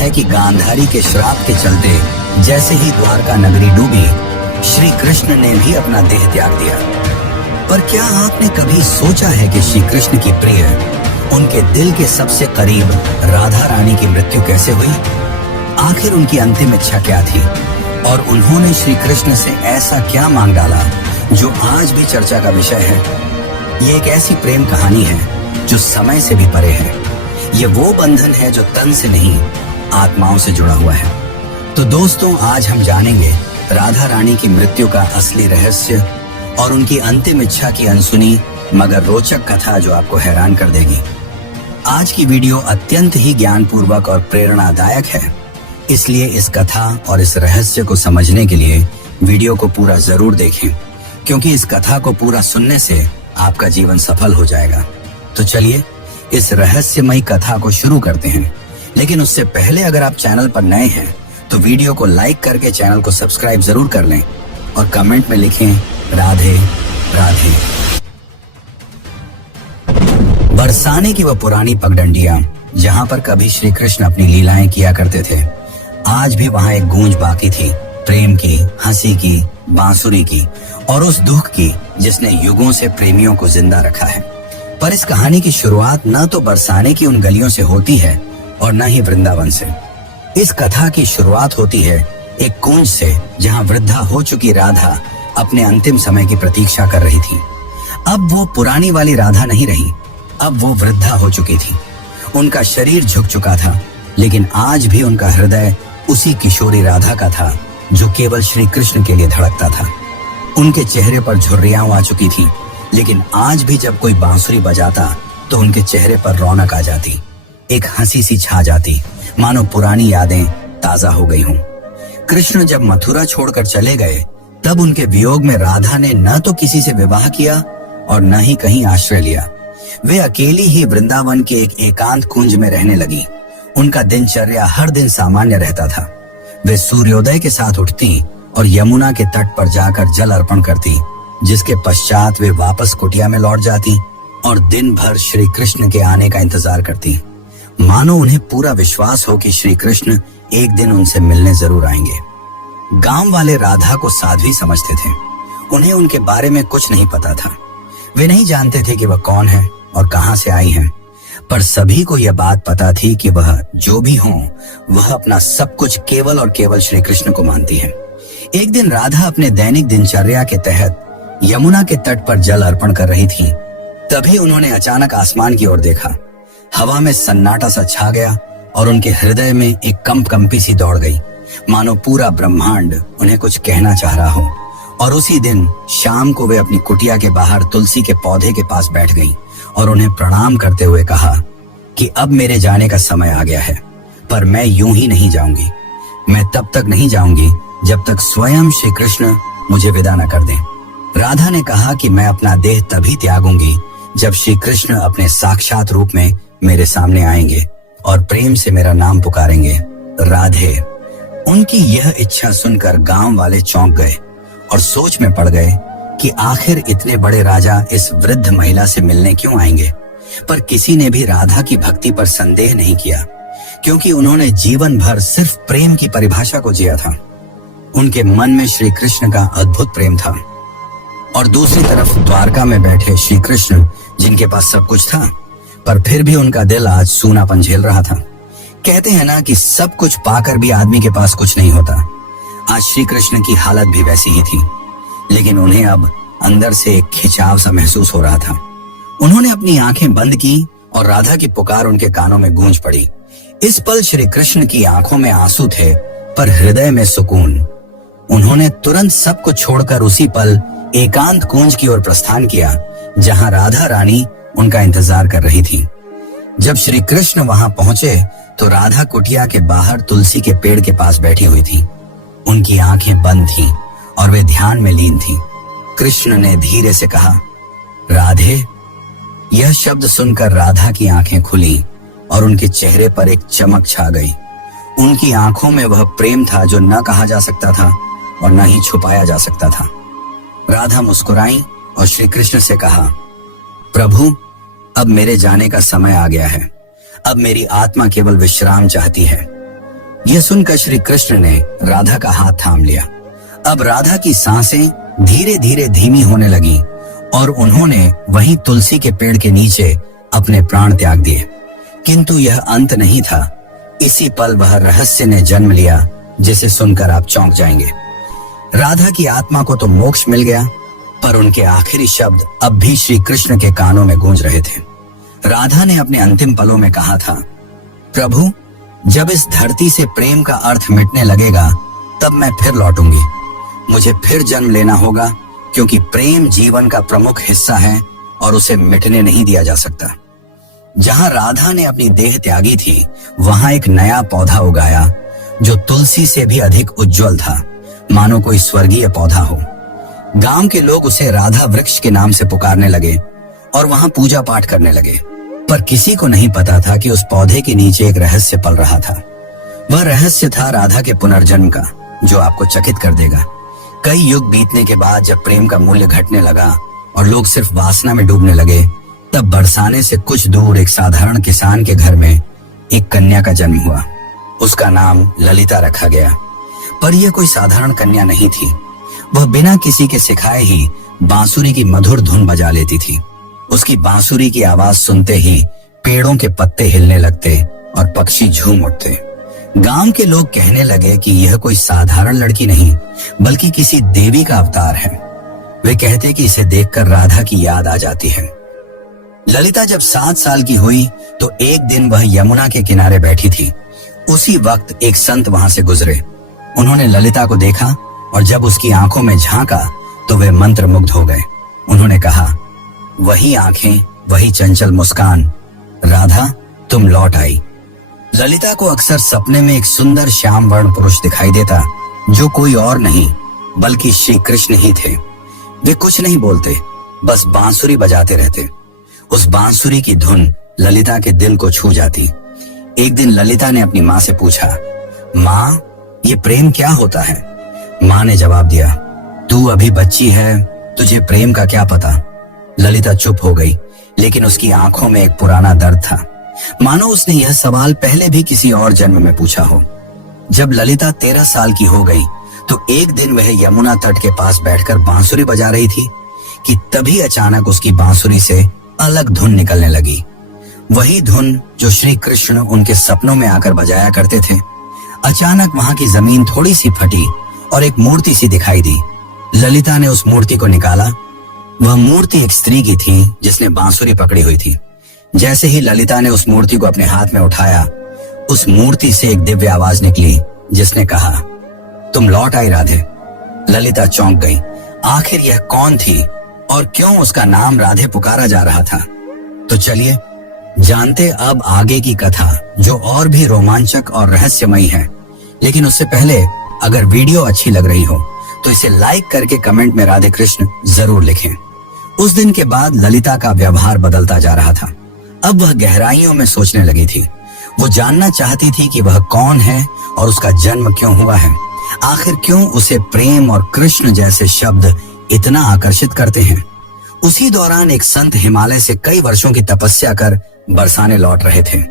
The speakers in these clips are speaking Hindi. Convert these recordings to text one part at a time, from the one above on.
है कि गांधारी के श्राप के चलते जैसे ही द्वारका नगरी डूबी, श्री कृष्ण ने भी अपना देह त्याग दिया। पर क्या आपने कभी सोचा है कि श्री कृष्ण की प्रिय, उनके दिल के सबसे करीब राधा रानी की मृत्यु कैसे हुई? आखिर उनकी अंतिम इच्छा क्या थी और उन्होंने श्री कृष्ण से ऐसा क्या मांग डाला जो आज भी चर्चा का विषय है? ये एक ऐसी प्रेम कहानी है जो समय से भी परे है। ये वो बंधन है जो तन से नहीं, आत्माओं से जुड़ा हुआ है। तो दोस्तों, आज हम जानेंगे राधा रानी की मृत्यु का असली रहस्य और उनकी अंतिम इच्छा की अनसुनी मगर रोचक कथा जो आपको हैरान कर देगी। आज की वीडियो अत्यंत ही ज्ञानपूर्वक और प्रेरणादायक है, इसलिए इस कथा और इस रहस्य को समझने के लिए वीडियो को पूरा जरूर देखें, क्योंकि इस कथा को पूरा सुनने से आपका जीवन सफल हो जाएगा। तो चलिए इस रहस्यमयी कथा को शुरू करते हैं। लेकिन उससे पहले अगर आप चैनल पर नए हैं तो वीडियो को लाइक करके चैनल को सब्सक्राइब जरूर कर लें और कमेंट में लिखें राधे राधे। बरसाने की वह पुरानी पगडंडियां जहां पर कभी श्री कृष्ण अपनी लीलाएं किया करते थे, आज भी वहां एक गूंज बाकी थी, प्रेम की, हंसी की, बांसुरी की और उस दुख की जिसने युगों से प्रेमियों को जिंदा रखा है। पर इस कहानी की शुरुआत न तो बरसाने की उन गलियों से होती है और न ही वृंदावन से। इस कथा की शुरुआत होती है एक कुंज से, जहां वृद्धा हो चुकी राधा अपने अंतिम समय की प्रतीक्षा कर रही थी। अब वो पुरानी वाली राधा नहीं रही, अब वो वृद्धा हो चुकी थी। उनका शरीर झुक चुका था, लेकिन आज भी उनका हृदय उसी किशोरी राधा का था जो केवल श्री कृष्ण के लिए धड़कता था। उनके चेहरे पर झुर्रियां आ चुकी थी, लेकिन आज भी जब कोई बांसुरी बजाता तो उनके चेहरे पर रौनक आ जाती, एक हंसी सी छा जाती, मानो पुरानी यादें ताजा हो गई हों। कृष्ण जब मथुरा छोड़कर चले गए तब उनके वियोग में राधा ने न तो किसी से विवाह किया और न ही कहीं आश्रय लिया। वे अकेली ही वृंदावन के एक एकांत कुंज में रहने लगी। उनका दिनचर्या हर दिन सामान्य रहता था। वे सूर्योदय के साथ उठती और यमुना के तट पर जाकर जल अर्पण करती, जिसके पश्चात वे वापस कुटिया में लौट जाती और दिन भर श्री कृष्ण के आने का इंतजार करती, मानो उन्हें पूरा विश्वास हो कि श्री कृष्ण एक दिन उनसे मिलने जरूर आएंगे। गांव वाले राधा को साध्वी समझते थे। उन्हें उनके बारे में कुछ नहीं पता था। वे नहीं जानते थे कि वह कौन है और कहां से आई हैं, पर सभी को यह बात पता थी कि वह जो भी हो, वह अपना सब कुछ केवल और केवल श्री कृष्ण को मानती है। एक दिन राधा अपने दैनिक दिनचर्या के तहत यमुना के तट पर जल अर्पण कर रही थी। तभी उन्होंने अचानक आसमान की ओर देखा। हवा में सन्नाटा सा छा गया और उनके हृदय में एक कंपी सी दौड़ गई, मानो पूरा ब्रह्मांड उन्हें कुछ कहना चाह रहा हो। और उसी दिन शाम को वे अपनी कुटिया के बाहर तुलसी के पौधे के पास बैठ गईं और उन्हें प्रणाम करते हुए कहा कि अब मेरे जाने का समय आ गया है, पर मैं यूं ही नहीं जाऊंगी। मैं तब तक नहीं जाऊंगी जब तक स्वयं श्री कृष्ण मुझे विदा न कर दें। राधा ने कहा कि मैं अपना देह तभी त्यागूंगी जब श्री कृष्ण अपने साक्षात रूप में मेरे सामने आएंगे और प्रेम से मेरा नाम पुकारेंगे, राधे। उनकी यह इच्छा सुनकर गांव वाले चौंक गए और सोच में पड़ गए कि आखिर इतने बड़े राजा इस वृद्ध महिला से मिलने क्यों आएंगे। पर किसी ने भी राधा की भक्ति पर संदेह नहीं किया, क्योंकि उन्होंने जीवन भर सिर्फ प्रेम की परिभाषा को जिया था। उनके मन में श्री कृष्ण का अद्भुत प्रेम था और दूसरी तरफ द्वारका में बैठे श्री कृष्ण, जिनके पास सब कुछ था, पर फिर भी उनका दिल आज सूनापन झेल रहा था। कहते हैं ना कि सब कुछ पाकर भी आदमी के पास कुछ नहीं होता। आज श्री कृष्ण की हालत भी वैसी ही थी, लेकिन उन्हें अब अंदर से एक खिंचाव सा महसूस हो रहा था। उन्होंने अपनी आंखें बंद की और राधा की पुकार उनके कानों में गूंज पड़ी। इस पल श्री कृष्ण की आंखों में आंसू थे, पर हृदय में सुकून। उन्होंने तुरंत सब कुछ छोड़कर उसी पल एकांत कुंज की ओर प्रस्थान किया, जहां राधा रानी उनका इंतजार कर रही थी। जब श्री कृष्ण वहां पहुंचे तो राधा कुटिया के बाहर तुलसी के पेड़ के पास बैठी हुई थी। उनकी आंखें बंद थीं और वे ध्यान में लीन थीं। कृष्ण ने धीरे से कहा, राधे। यह शब्द सुनकर राधा की आंखें खुली और उनके चेहरे पर एक चमक छा गई। उनकी आंखों में वह प्रेम था जो न कहा जा सकता था और न ही छुपाया जा सकता था। राधा मुस्कुराई और श्री कृष्ण से कहा, प्रभु, अब मेरे जाने का समय आ गया है। अब मेरी आत्मा केवल विश्राम चाहती है। यह सुनकर श्री कृष्ण ने राधा का हाथ थाम लिया। अब राधा की सांसें धीरे धीरे धीमी होने लगी और उन्होंने वहीं तुलसी के पेड़ के नीचे अपने प्राण त्याग दिए। किंतु यह अंत नहीं था। इसी पल वह रहस्य ने जन्म लिया जिसे सुनकर आप चौंक जाएंगे। राधा की आत्मा को तो मोक्ष मिल गया, पर उनके आखिरी शब्द अब भी श्री कृष्ण के कानों में गूंज रहे थे। राधा ने अपने अंतिम पलों में कहा था, प्रभु, जब इस धरती से प्रेम का अर्थ मिटने लगेगा तब मैं फिर लौटूंगी। मुझे फिर जन्म लेना होगा, क्योंकि प्रेम जीवन का प्रमुख हिस्सा है और उसे मिटने नहीं दिया जा सकता। जहां राधा ने अपनी देह त्यागी थी, वहां एक नया पौधा उगाया जो तुलसी से भी अधिक उज्जवल था, मानो कोई स्वर्गीय पौधा हो। गांव के लोग उसे राधा वृक्ष के नाम से पुकारने लगे और वहां पूजा पाठ करने लगे। पर किसी को नहीं पता था कि उस पौधे के नीचे एक रहस्य पल रहा था। वह रहस्य था राधा के पुनर्जन्म का, जो आपको चकित कर देगा। कई युग बीतने के बाद जब प्रेम का मूल्य घटने लगा और लोग सिर्फ वासना में डूबने लगे, तब बरसाने से कुछ दूर एक साधारण किसान के घर में एक कन्या का जन्म हुआ। उसका नाम ललिता रखा गया। पर यह कोई साधारण कन्या नहीं थी। वह बिना किसी के सिखाए ही बांसुरी की मधुर धुन बजा लेती थी। उसकी बांसुरी की आवाज सुनते ही पेड़ों के पत्ते हिलने लगते और पक्षी झूम उठते। गांव के लोग कहने लगे कि यह कोई साधारण लड़की नहीं, बल्कि किसी देवी का अवतार है। वे कहते कि इसे देखकर राधा की याद आ जाती है। ललिता जब 7 साल की हुई तो एक दिन वह यमुना के किनारे बैठी थी। उसी वक्त एक संत वहां से गुजरे। उन्होंने ललिता को देखा और जब उसकी आंखों में झांका तो वे मंत्रमुग्ध हो गए। उन्होंने कहा, वही आंखें, वही चंचल मुस्कान, राधा तुम लौट आई। ललिता को अक्सर सपने में एक सुंदर श्याम वर्ण पुरुष दिखाई देता, जो कोई और नहीं बल्कि श्री कृष्ण ही थे। वे कुछ नहीं बोलते, बस बांसुरी बजाते रहते। उस बांसुरी की धुन ललिता के दिल को छू जाती। एक दिन ललिता ने अपनी माँ से पूछा, माँ, ये प्रेम क्या होता है? माँ ने जवाब दिया, तू अभी बच्ची है, तुझे प्रेम का क्या पता। ललिता चुप हो गई, लेकिन उसकी आंखों में एक पुराना दर्द था, मानो उसने यह सवाल पहले भी किसी और जन्म में पूछा हो। जब ललिता 13 साल की हो गई तो एक दिन वह यमुना तट के पास बैठकर बांसुरी बजा रही थी कि तभी अचानक उसकी बांसुरी से अलग धुन निकलने लगी। वही धुन जो श्री कृष्ण उनके सपनों में आकर बजाया करते थे। अचानक वहां की जमीन थोड़ी सी फटी और एक मूर्ति सी दिखाई दी। ललिता ने उस मूर्ति को निकाला। वह मूर्ति एक स्त्री की थी जिसने बांसुरी पकड़ी हुई थी। जैसे ही ललिता ने उस मूर्ति को अपने हाथ में उठाया, उस मूर्ति से एक दिव्य आवाज निकली जिसने कहा, तुम लौट आई राधे। ललिता चौंक गई। आखिर यह कौन थी और क्यों उसका नाम राधे पुकारा जा रहा था? तो चलिए जानते अब आगे की कथा, जो और भी रोमांचक और रहस्यमयी है। लेकिन उससे पहले अगर वीडियो अच्छी लग रही हो तो इसे लाइक करके कमेंट में राधे कृष्ण जरूर लिखें। उस दिन के बाद ललिता का व्यवहार बदलता जा रहा था। अब वह गहराइयों में सोचने लगी थी। वो जानना चाहती थी कि वह कौन है और उसका जन्म क्यों हुआ है। आखिर क्यों उसे प्रेम और कृष्ण जैसे शब्द इतना आकर्षित करते हैं। उसी दौरान एक संत हिमालय से कई वर्षों की तपस्या कर बरसाने लौट रहे थे।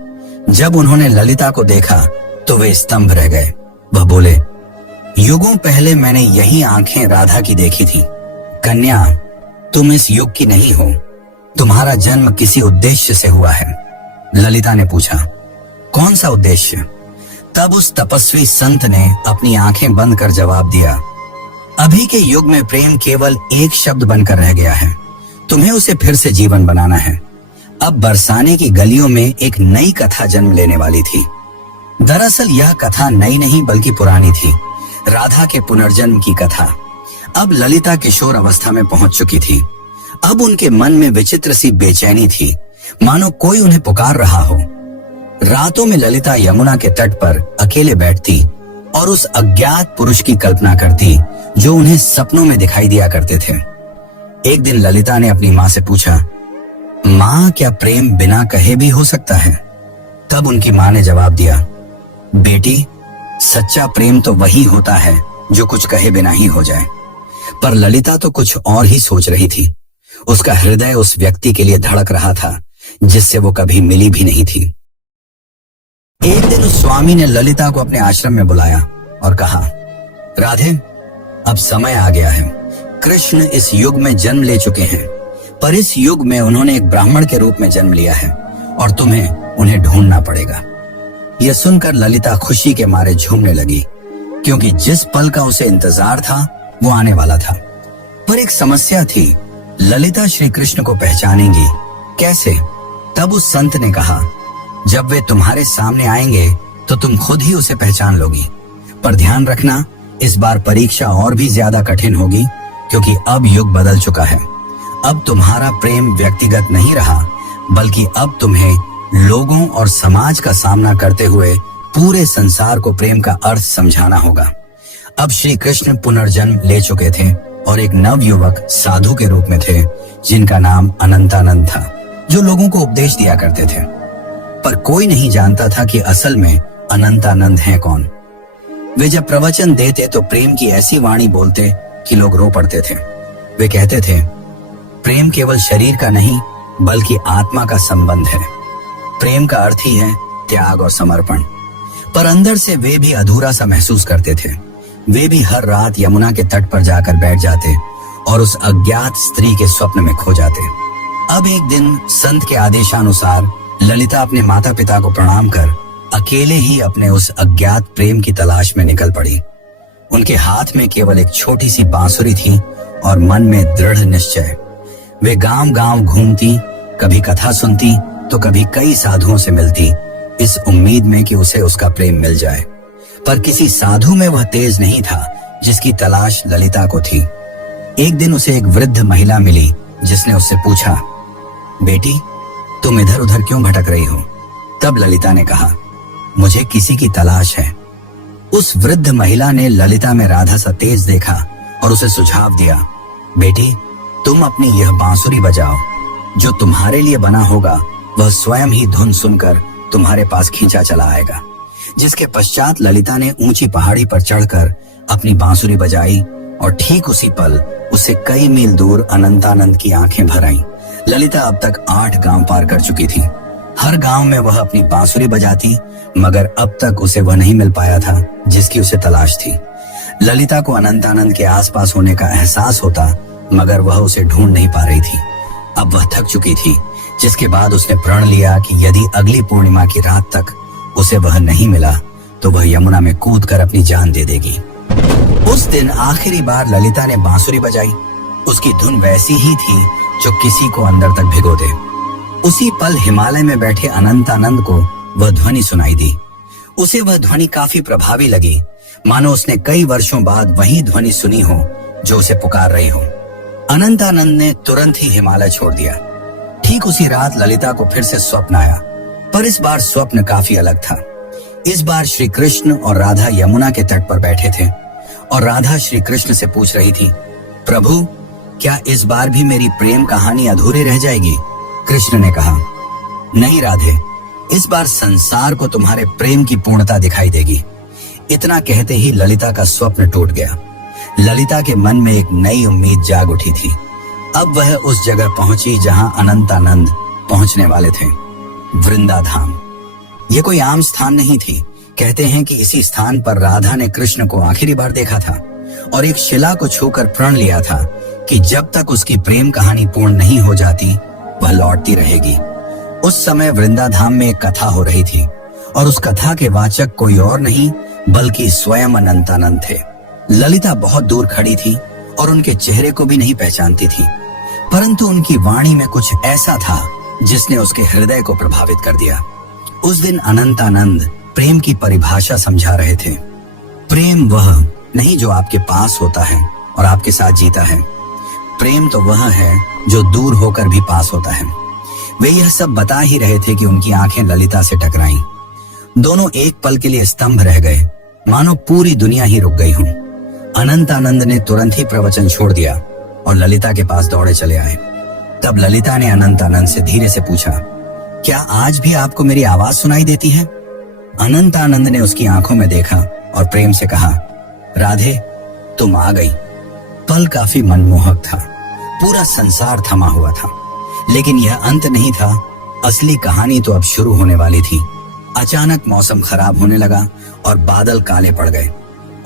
जब उन्होंने ललिता को देखा तो वे स्तंभ रह गए। वह बोले, युगों पहले मैंने यही आंखें राधा की देखी थी। कन्या, तुम इस युग की नहीं हो, तुम्हारा जन्म किसी उद्देश्य से हुआ है। ललिता ने पूछा, कौन सा उद्देश्य? तब उस तपस्वी संत ने अपनी आंखें बंद कर जवाब दिया, अभी के युग में प्रेम केवल एक शब्द बनकर रह गया है। तुम्हें उसे फिर से जीवन बनाना है। अब बरसाने की गलियों में एक नई कथा जन्म लेने वाली थी। दरअसल यह कथा नई नहीं बल्कि पुरानी थी, राधा के पुनर्जन्म की कथा। अब ललिता किशोर अवस्था में पहुंच चुकी थी। अब उनके मन में विचित्र सी बेचैनी थी, मानो कोई उन्हें पुकार रहा हो। रातों में ललिता यमुना के तट पर अकेले बैठती और उस अज्ञात पुरुष की कल्पना करती जो उन्हें सपनों में दिखाई दिया करते थे। एक दिन ललिता ने अपनी माँ से पूछा, माँ, क्या प्रेम बिना कहे भी हो सकता है? तब उनकी माँ ने जवाब दिया, बेटी, सच्चा प्रेम तो वही होता है जो कुछ कहे बिना ही हो जाए। पर ललिता तो कुछ और ही सोच रही थी। उसका हृदय उस व्यक्ति के लिए धड़क रहा था जिससे वो कभी मिली भी नहीं थी। एक दिन उस स्वामी ने ललिता को अपने आश्रम में बुलाया और कहा, राधे, अब समय आ गया है। कृष्ण इस युग में जन्म ले चुके हैं, पर इस युग में उन्होंने एक ब्राह्मण के रूप में जन्म लिया है और तुम्हें उन्हें ढूंढना पड़ेगा। यह सुनकर ललिता खुशी के मारे झूमने लगी, क्योंकि जिस पल का उसे इंतजार था वो आने वाला था। पर एक समस्या थी, ललिता श्री कृष्ण को पहचानेंगी कैसे? तब उस संत ने कहा, जब वे तुम्हारे सामने आएंगे तो तुम खुद ही उसे पहचान लोगी। पर ध्यान रखना, इस बार परीक्षा और भी ज्यादा कठिन होगी, क्योंकि अब युग बदल चुका है। अब तुम्हारा प्रेम व्यक्तिगत नहीं रहा, बल्कि अब तुम्हें लोगों और समाज का सामना करते हुए पूरे संसार को प्रेम का अर्थ समझाना होगा। अब श्री कृष्ण पुनर्जन्म ले चुके थे और एक नव युवक साधु के रूप में थे, जिनका नाम अनंतानंद था, जो लोगों को उपदेश दिया करते थे। पर कोई नहीं जानता था कि असल में अनंतानंद हैं कौन। वे जब प्रवचन देते तो प्रेम की ऐसी वाणी बोलते कि लोग रो पड़ते थे। वे कहते थे, प्रेम केवल शरीर का नहीं बल्कि आत्मा का संबंध है। प्रेम का अर्थ ही है त्याग और समर्पण। पर अंदर से वे भी अधूरा सा महसूस करते थे। वे भी हर रात यमुना के तट पर जाकर बैठ जाते और उस अज्ञात स्त्री के स्वप्न में खो जाते। अब एक दिन संत के आदेशानुसार ललिता अपने माता पिता को प्रणाम कर अकेले ही अपने उस अज्ञात प्रेम की तलाश में निकल पड़ी। उनके हाथ में केवल एक छोटी सी बांसुरी थी और मन में दृढ़ निश्चय। वे गांव गांव घूमती, कभी कथा सुनती तो कभी कई साधुओं से मिलती, इस उम्मीद में कि उसे उसका प्रेम मिल जाए। पर किसी साधु में वह तेज नहीं था जिसकी तलाश ललिता को थी। एक दिन उसे एक वृद्ध महिला मिली, जिसने उससे पूछा, बेटी, तुम इधर उधर क्यों भटक रही हो? तब ललिता ने कहा, मुझे किसी की तलाश है। उस वृद्ध महिला ने ललिता में राधा सा तेज देखा और उसे सुझाव दिया, बेटी, तुम अपनी यह बांसुरी बजाओ। जो तुम्हारे लिए बना होगा वह स्वयं ही धुन सुनकर तुम्हारे पास खींचा चला आएगा। जिसके पश्चात ललिता ने ऊंची पहाड़ी पर चढ़कर अपनी बांसुरी बजाई और ठीक उसी पल उससे कई मील दूर अनंतानंद की आंखें भर आईं। ललिता अब तक 8 गांव पार कर चुकी थी। हर गांव में वह अपनी बांसुरी बजाती, मगर अब तक उसे वह नहीं मिल पाया था जिसकी उसे तलाश थी। ललिता को अनंतानंद के आसपास होने का एहसास होता, मगर वह उसे ढूंढ नहीं पा रही थी। अब वह थक चुकी थी, जिसके बाद उसने प्रण लिया कि यदि अगली पूर्णिमा की रात तक उसे वह नहीं मिला तो वह यमुना में कूदकर अपनी जान दे देगी। उस दिन आखिरी बार ललिता ने बांसुरी बजाई। उसकी धुन वैसी ही थी जो किसी को अंदर तक भिगो दे। उसी पल हिमालय में बैठे अनंतानंद को वह ध्वनि सुनाई दी। उसे वह ध्वनि काफी प्रभावी लगी, मानो उसने कई वर्षों बाद वही ध्वनि सुनी हो जो उसे पुकार रही हो। अनंतानंद ने तुरंत ही हिमालय छोड़ दिया। ठीक उसी रात ललिता को फिर से स्वप्न आया, पर इस बार स्वप्न काफी अलग था। इस बार श्री कृष्ण और राधा यमुना के तट पर बैठे थे और राधा श्री कृष्ण से पूछ रही थी, प्रभु, क्या इस बार भी मेरी प्रेम कहानी अधूरी रह जाएगी? कृष्ण ने कहा, नहीं राधे, इस बार संसार को तुम्हारे प्रेम की पूर्णता दिखाई देगी। इतना कहते ही ललिता का स्वप्न टूट गया। ललिता के मन में एक नई उम्मीद जाग उठी थी। अब वह उस जगह पहुंची जहां अनंतानंद पहुंचने वाले थे, वृंदाधाम। ये कोई आम स्थान नहीं थी। कहते हैं कि इसी स्थान पर राधा ने कृष्ण को आखिरी बार देखा था और एक शिला को छूकर प्रण लिया था कि जब तक उसकी प्रेम कहानी पूर्ण नहीं हो जाती वह लौटती रहेगी। उस समय वृंदाधाम में एक कथा हो रही थी और उस कथा के वाचक कोई और नहीं बल्कि स्वयं अनंतानंद थे। ललिता बहुत दूर खड़ी थी और उनके चेहरे को भी नहीं पहचानती थी, परंतु उनकी वाणी में कुछ ऐसा था जिसने उसके हृदय को प्रभावित कर दिया। उस दिन अनंतानंद प्रेम की परिभाषा समझा रहे थे। प्रेम वह नहीं जो आपके पास होता है और आपके साथ जीता है। प्रेम तो वह है जो दूर होकर भी पास होता है। वे यह सब बता ही रहे थे कि उनकी आंखें ललिता से टकराईं। दोनों एक पल के लिए स्तंभ रह गए, मानो पूरी दुनिया ही रुक गई हो। अनंतानंद ने तुरंत ही प्रवचन छोड़ दिया और ललिता के पास दौड़े चले आए। तब ललिता ने अनंतानंद से धीरे से पूछा, क्या आज भी आपको मेरी आवाज सुनाई देती है? अनंतानंद ने उसकी आंखों में देखा और प्रेम से कहा, राधे, तुम आ गई। पल काफी मनमोहक था। पूरा संसार थमा हुआ था, लेकिन यह अंत नहीं था। असली कहानी तो अब शुरू होने वाली थी। अचानक मौसम खराब होने लगा और बादल काले पड़ गए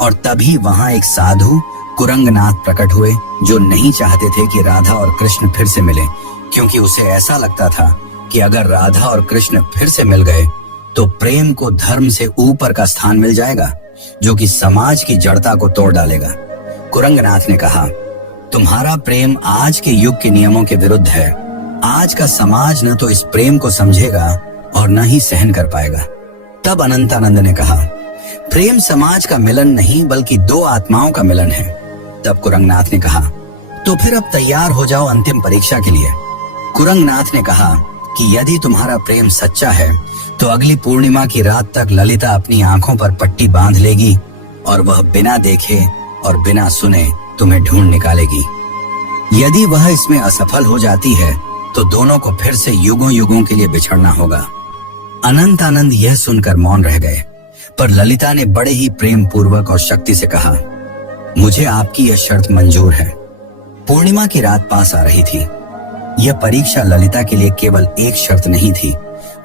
और तभी वहां एक साधु कुरंगनाथ प्रकट हुए जो नहीं चाहते थे कि राधा और कृष्ण फिर से मिले, क्योंकि उसे ऐसा लगता था कि अगर राधा और कृष्ण फिर से मिल गए तो प्रेम को धर्म से ऊपर का स्थान मिल जाएगा जो कि समाज की जड़ता को तोड़ डालेगा। कुरंगनाथ ने कहा, तुम्हारा प्रेम आज के युग के नियमों के विरुद्ध है। आज का समाज न तो इस प्रेम को समझेगा और न ही सहन कर पाएगा। तब अनंतानंद ने कहा, प्रेम समाज का मिलन नहीं बल्कि दो आत्माओं का मिलन है। तब कुरंगनाथ ने कहा, तो फिर अब तैयार हो जाओ अंतिम परीक्षा के लिए। कुरंगनाथ ने कहा कि यदि तुम्हारा प्रेम सच्चा है तो अगली पूर्णिमा की रात तक ललिता अपनी आंखों पर पट्टी बांध लेगी और वह बिना देखे और बिना सुने तुम्हें ढूंढ निकालेगी। यदि वह इसमें असफल हो जाती है तो दोनों को फिर से युगों युगों के लिए बिछड़ना होगा। अनंतानंद यह सुनकर मौन रह गए, पर ललिता ने बड़े ही प्रेम पूर्वक और शक्ति से कहा, मुझे आपकी यह शर्त मंजूर है। पूर्णिमा की रात पास आ रही थी। यह परीक्षा ललिता के लिए केवल एक शर्त नहीं थी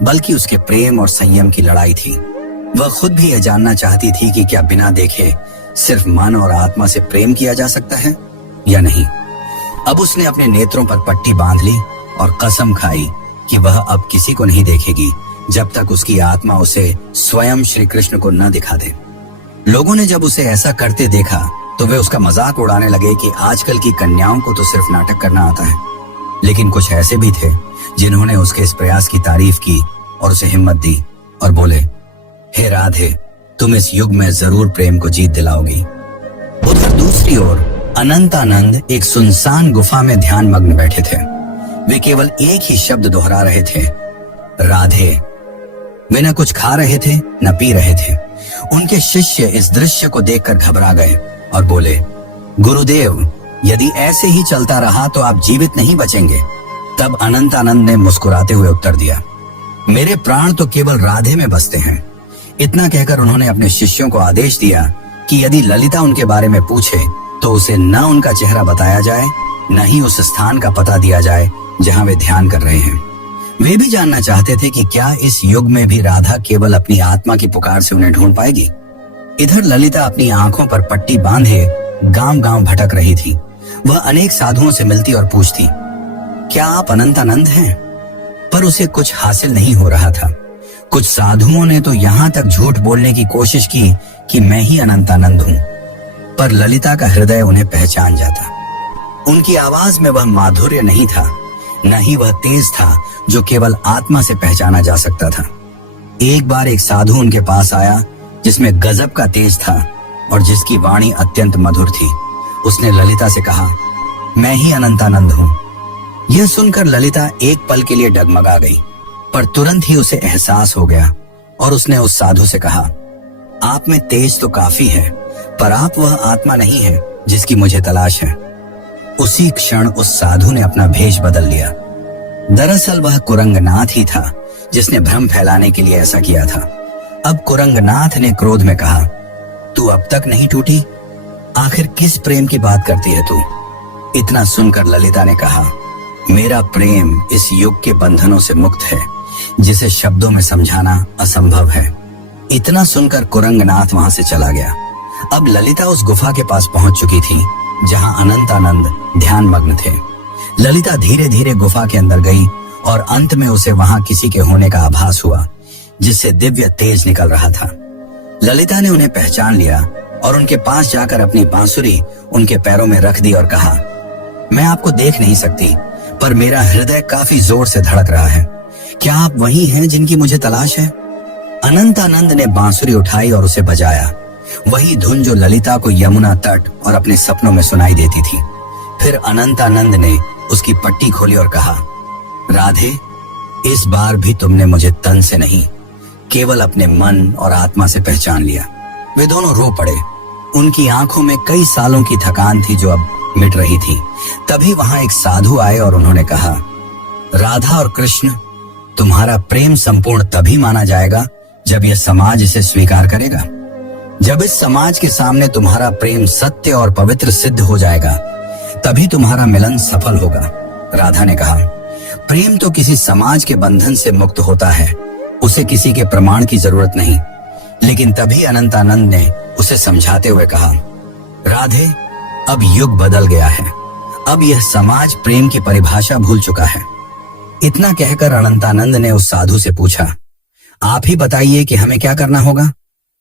बल्कि उसके प्रेम और संयम की लड़ाई थी। वह खुद भी यह जानना चाहती थी कि क्या बिना देखे सिर्फ मन और आत्मा से प्रेम किया जा सकता है या नहीं। अब उसने अपने नेत्रों पर पट्टी बांध ली और कसम खाई कि वह अब किसी को नहीं देखेगी जब तक उसकी आत्मा उसे स्वयं श्री कृष्ण को न दिखा दे। लोगों ने जब उसे ऐसा करते देखा तो वे उसका मजाक उड़ाने लगे कि आजकल की कन्याओं को तो सिर्फ नाटक करना आता है। लेकिन कुछ ऐसे भी थे जिन्होंने उसके इस प्रयास की तारीफ की और उसे हिम्मत दी और बोले, हे राधे, तुम इस युग में जरूर प्रेम को जीत दिलाओगी। उधर दूसरी ओर अनंतानंद एक सुनसान गुफा में ध्यान मग्न बैठे थे। वे केवल एक ही शब्द दोहरा रहे थे, राधे। वे न कुछ खा रहे थे न पी रहे थे। उनके शिष्य इस दृश्य को देखकर घबरा गए और बोले, गुरुदेव, यदि ऐसे ही चलता रहा तो आप जीवित नहीं बचेंगे। तब अनंतानंद ने मुस्कुराते हुए उत्तर दिया, मेरे प्राण तो केवल राधे में बसते हैं। इतना कहकर उन्होंने अपने शिष्यों को आदेश दिया कि यदि ललिता उनके बारे में पूछे तो उसे न उनका चेहरा बताया जाए न ही उस स्थान का पता दिया जाए जहां वे ध्यान कर रहे हैं। वे भी जानना चाहते थे कि क्या इस युग में भी राधा केवल अपनी आत्मा की पुकार से उन्हें ढूंढ पाएगी। इधर ललिता अपनी आंखों पर पट्टी बांधे गांव-गांव भटक रही थी। वह अनेक साधुओं से मिलती और पूछती, क्या आप अनंतानंद हैं? पर उसे कुछ हासिल नहीं हो रहा था। कुछ साधुओं ने तो यहाँ तक झूठ बोलने की कोशिश की कि मैं ही अनंतानंद हूँ, पर ललिता का हृदय उन्हें पहचान जाता। उनकी आवाज में वह माधुर्य नहीं था, न ही वह तेज था जो केवल आत्मा से पहचाना जा सकता था। एक बार एक साधु उनके पास आया जिसमें गजब का तेज था और जिसकी वाणी अत्यंत मधुर थी। उसने ललिता से कहा, मैं ही अनंतानंद हूँ। यह सुनकर ललिता एक पल के लिए डगमगा गई, पर तुरंत ही उसे एहसास हो गया और उसने उस साधु से कहा, आप में तेज तो काफी है, पर आप वह आत्मा नहीं है जिसकी मुझे तलाश है। उसी क्षण उस साधु ने अपना भेष बदल लिया। दरअसल वह कुरंगनाथ ही था जिसने भ्रम फैलाने के लिए ऐसा किया था। अब कुरंगनाथ ने क्रोध में कहा, तू अब तक नहीं टूटी? आखिर किस प्रेम की बात करती है तू? इतना सुनकर ललिता ने कहा, मेरा प्रेम इस युग के बंधनों से मुक्त है जिसे शब्दों में समझाना असंभव है। इतना सुनकर कुरंगनाथ वहां से चला गया। अब ललिता उस गुफा के पास पहुंच चुकी थी जहां अनंतानंद ध्यान मग्न थे। ललिता धीरे धीरे गुफा के अंदर गई और अंत में उसे वहां किसी के होने का आभास हुआ जिससे दिव्य तेज निकल रहा था। ललिता ने उन्हें पहचान लिया और उनके पास जाकर अपनी बांसुरी उनके पैरों में रख दी और कहा, मैं आपको देख नहीं सकती, पर मेरा हृदय काफी जोर से धड़क रहा है। क्या आप वही हैं जिनकी मुझे तलाश है? अनंतानंद ने बांसुरी उठाई और उसे बजाया, वही धुन जो ललिता को यमुना तट और अपने सपनों में सुनाई देती थी। फिर अनंतानंद ने उसकी पट्टी खोली और कहा, राधे, इस बार भी तुमने मुझे तन से नहीं, केवल अपने मन और आत्मा से पहचान लिया। वे दोनों रो पड़े। उनकी आंखों में कई सालों की थकान थी जो अब मिट रही थी। तभी वहां एक साधु आए और उन्होंने कहा, राधा और कृष्ण, तुम्हारा प्रेम संपूर्ण तभी माना जाएगा जब यह समाज इसे स्वीकार करेगा। जब इस समाज के सामने तुम्हारा प्रेम सत्य और पवित्र सिद्ध हो जाएगा, तभी तुम्हारा मिलन सफल होगा। राधा ने कहा, प्रेम तो किसी समाज के बंधन से मुक्त होता है उसे किसी के प्रमाण की जरूरत नहीं। लेकिन तभी अनंतानंद ने उसे समझाते हुए कहा, राधे, अब युग बदल गया है। अब यह समाज प्रेम की परिभाषा भूल चुका है। इतना कहकर अनंतानंद ने उस साधु से पूछा, आप ही बताइए कि हमें क्या करना होगा।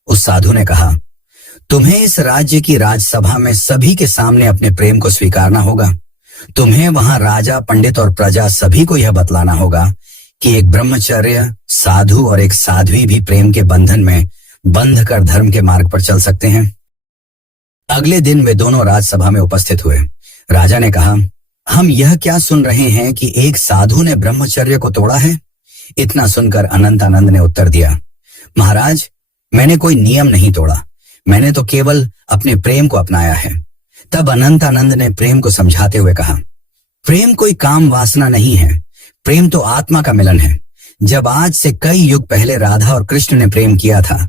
उस साधु ने कहा, तुम्हें इस राज्य की राजसभा में सभी के सामने अपने प्रेम को स्वीकारना होगा। तुम्हें वहां राजा, पंडित और प्रजा सभी को यह बतलाना होगा कि एक ब्रह्मचर्य साधु और एक साध्वी भी प्रेम के बंधन में बंध कर धर्म के मार्ग पर चल सकते हैं। अगले दिन वे दोनों राजसभा में उपस्थित हुए। राजा ने कहा, हम यह क्या सुन रहे हैं कि एक साधु ने ब्रह्मचर्य को तोड़ा है। इतना सुनकर अनंतानंद ने उत्तर दिया, महाराज, मैंने कोई नियम नहीं तोड़ा, मैंने तो केवल अपने प्रेम को अपनाया है। तब अनंतानंद ने प्रेम को समझाते हुए कहा, प्रेम कोई काम वासना नहीं है, प्रेम तो आत्मा का मिलन है। जब आज से कई युग पहले राधा और कृष्ण ने प्रेम किया था,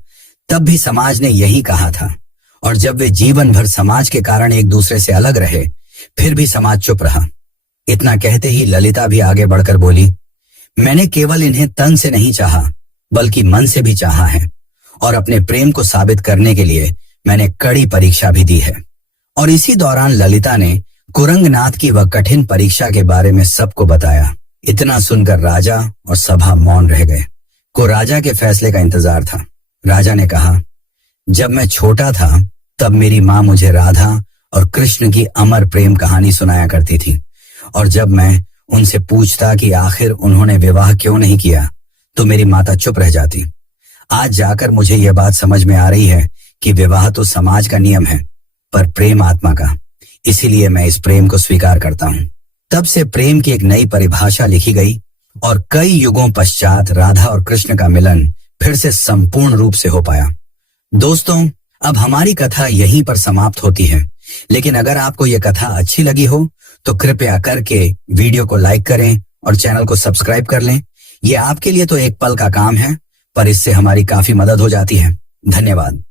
तब भी समाज ने यही कहा था, और जब वे जीवन भर समाज के कारण एक दूसरे से अलग रहे, फिर भी समाज चुप रहा। इतना कहते ही ललिता भी आगे बढ़कर बोली, मैंने केवल इन्हें तन से नहीं चाहा, बल्कि मन से भी चाहा है, और अपने प्रेम को साबित करने के लिए मैंने कड़ी परीक्षा भी दी है। और इसी दौरान ललिता ने कुरंगनाथ की वह कठिन परीक्षा के बारे में सबको बताया। इतना सुनकर राजा और सभा मौन रह गए। को राजा के फैसले का इंतजार था। राजा ने कहा, जब मैं छोटा था तब मेरी माँ मुझे राधा और कृष्ण की अमर प्रेम कहानी सुनाया करती थी, और जब मैं उनसे पूछता कि आखिर उन्होंने विवाह क्यों नहीं किया, तो मेरी माता चुप रह जाती। आज जाकर मुझे यह बात समझ में आ रही है कि विवाह तो समाज का नियम है, पर प्रेम आत्मा का। इसीलिए मैं इस प्रेम को स्वीकार करता हूँ। तब से प्रेम की एक नई परिभाषा लिखी गई, और कई युगों पश्चात राधा और कृष्ण का मिलन फिर से संपूर्ण रूप से हो पाया। दोस्तों, अब हमारी कथा यहीं पर समाप्त होती है, लेकिन अगर आपको यह कथा अच्छी लगी हो तो कृपया करके वीडियो को लाइक करें और चैनल को सब्सक्राइब कर लें। यह आपके लिए तो एक पल का काम है, पर इससे हमारी काफी मदद हो जाती है। धन्यवाद।